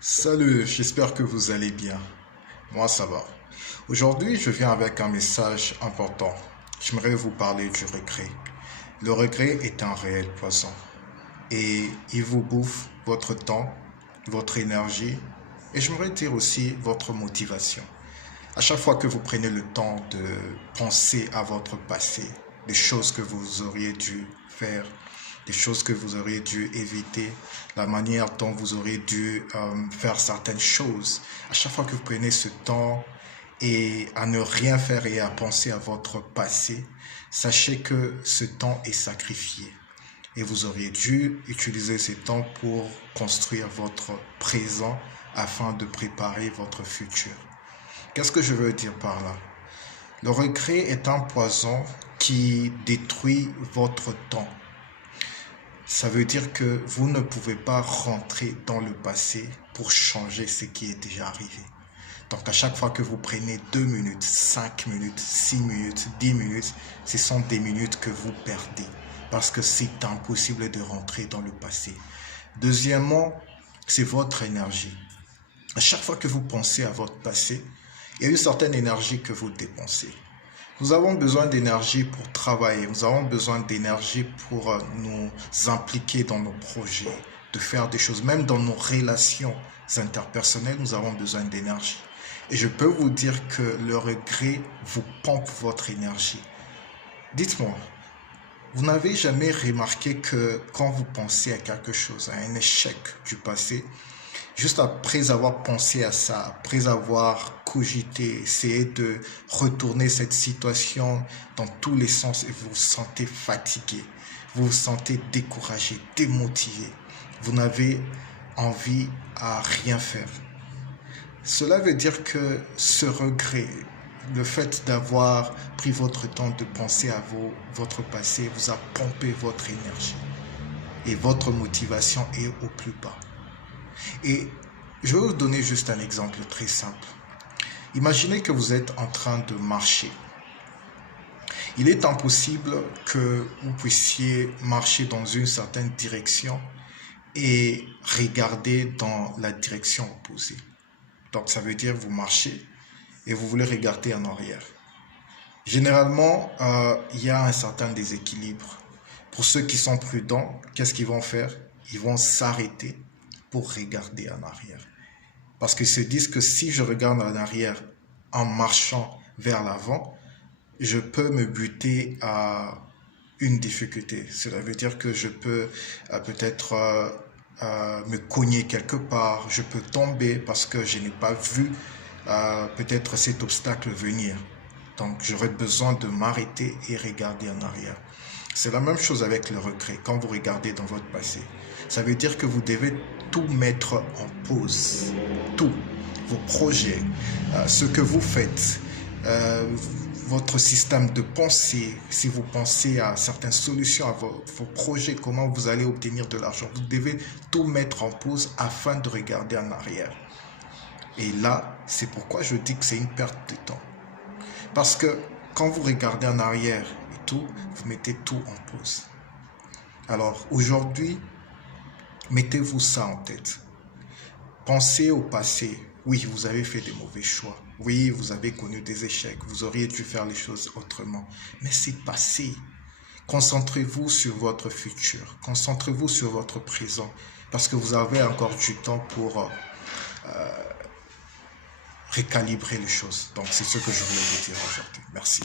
Salut, j'espère que vous allez bien. Moi, ça va. Aujourd'hui, je viens avec un message important. J'aimerais vous parler du regret. Le regret est un réel poison et il vous bouffe votre temps, votre énergie et j'aimerais dire aussi votre motivation. À chaque fois que vous prenez le temps de penser à votre passé, des choses que vous auriez dû faire, des choses que vous auriez dû éviter, la manière dont vous auriez dû faire certaines choses, à chaque fois que vous prenez ce temps et à ne rien faire et à penser à votre passé, sachez que ce temps est sacrifié. Et vous auriez dû utiliser ce temps pour construire votre présent afin de préparer votre futur. Qu'est-ce que je veux dire par là? Le regret est un poison qui détruit votre temps. Ça veut dire que vous ne pouvez pas rentrer dans le passé pour changer ce qui est déjà arrivé. Donc à chaque fois que vous prenez 2 minutes, 5 minutes, 6 minutes, 10 minutes, ce sont des minutes que vous perdez parce que c'est impossible de rentrer dans le passé. Deuxièmement, c'est votre énergie. À chaque fois que vous pensez à votre passé, il y a une certaine énergie que vous dépensez. Nous avons besoin d'énergie pour travailler, nous avons besoin d'énergie pour nous impliquer dans nos projets, de faire des choses, même dans nos relations interpersonnelles, nous avons besoin d'énergie. Et je peux vous dire que le regret vous pompe votre énergie. Dites-moi, vous n'avez jamais remarqué que quand vous pensez à quelque chose, à un échec du passé, juste après avoir pensé à ça, après avoir cogité, essayé de retourner cette situation dans tous les sens et vous vous sentez fatigué, vous vous sentez découragé, démotivé, vous n'avez envie à rien faire. Cela veut dire que ce regret, le fait d'avoir pris votre temps de penser à votre passé, vous a pompé votre énergie et votre motivation est au plus bas. Et je vais vous donner juste un exemple très simple. Imaginez que vous êtes en train de marcher. Il est impossible que vous puissiez marcher dans une certaine direction et regarder dans la direction opposée. Donc ça veut dire que vous marchez et vous voulez regarder en arrière. Généralement, il y a un certain déséquilibre. Pour ceux qui sont prudents, qu'est-ce qu'ils vont faire? Ils vont s'arrêter pour regarder en arrière. Parce qu'ils se disent que si je regarde en arrière en marchant vers l'avant, je peux me buter à une difficulté. Cela veut dire que je peux peut-être me cogner quelque part, je peux tomber parce que je n'ai pas vu peut-être cet obstacle venir. Donc j'aurais besoin de m'arrêter et regarder en arrière. C'est la même chose avec le regret. Quand vous regardez dans votre passé, ça veut dire que vous devez tout mettre en pause. Tout. Vos projets, ce que vous faites, votre système de pensée, si vous pensez à certaines solutions, à vos projets, comment vous allez obtenir de l'argent. Vous devez tout mettre en pause afin de regarder en arrière. Et là, c'est pourquoi je dis que c'est une perte de temps. Parce que quand vous regardez en arrière et tout, vous mettez tout en pause. Alors aujourd'hui, mettez-vous ça en tête. Pensez au passé. Oui, vous avez fait des mauvais choix. Oui, vous avez connu des échecs. Vous auriez dû faire les choses autrement. Mais c'est passé. Concentrez-vous sur votre futur. Concentrez-vous sur votre présent. Parce que vous avez encore du temps pour recalibrer les choses. Donc, c'est ce que je voulais vous dire aujourd'hui. Merci.